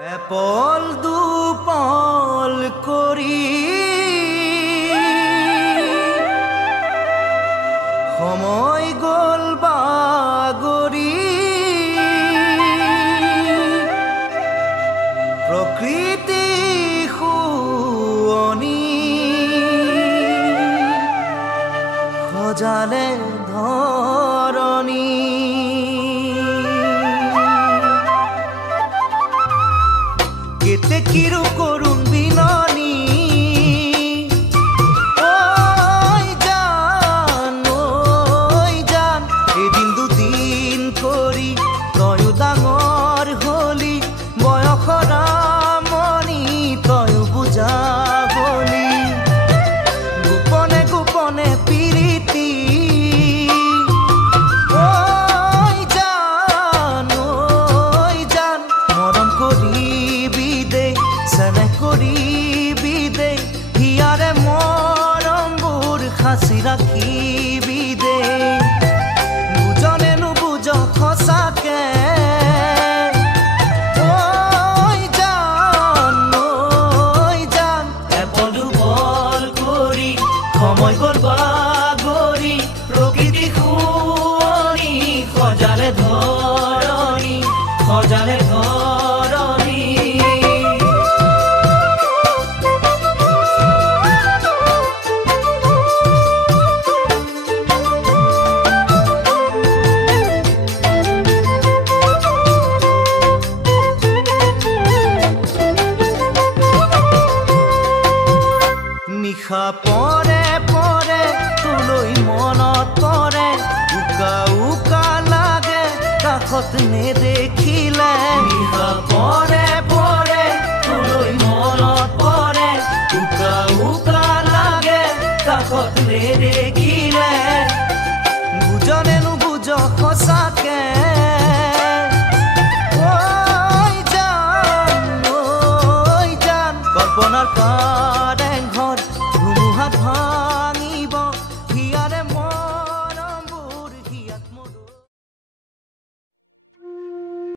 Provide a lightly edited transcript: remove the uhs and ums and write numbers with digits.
Apple দুপল কৰি সময় গ'ল বাগৰি প্ৰকৃতি শুৱনি সজালে ধৰণী কেতে কিৰু কৰুণ বিননি ওই জান এদিন দুদিন কৰি তয়ু ডাঙৰ হলি বয়সৰ মনি তয়ু বুজা হলি গোপনে গোপনে পিৰিতি মৰম কৰি হিয়াৰে মৰমবোৰ সাঁচি ৰাখিবি দে বুজনে নুবুজ সঁচাকে ঐ জান এপল দুপল কৰি সময় গ'ল বাগৰি প্ৰকৃতি শুৱনি সজালে ধৰণী নিশা পৰে পৰে তোলৈ মনত পৰে উকা উকা লাগে কাষত নেদেখিলে নিশা পৰে পৰে তোলৈ মনত পৰে উকা উকা লাগে কাষত নেদেখিলে বুজনে নুবুজ সঁচাকে ঐ জান কল্পনাৰ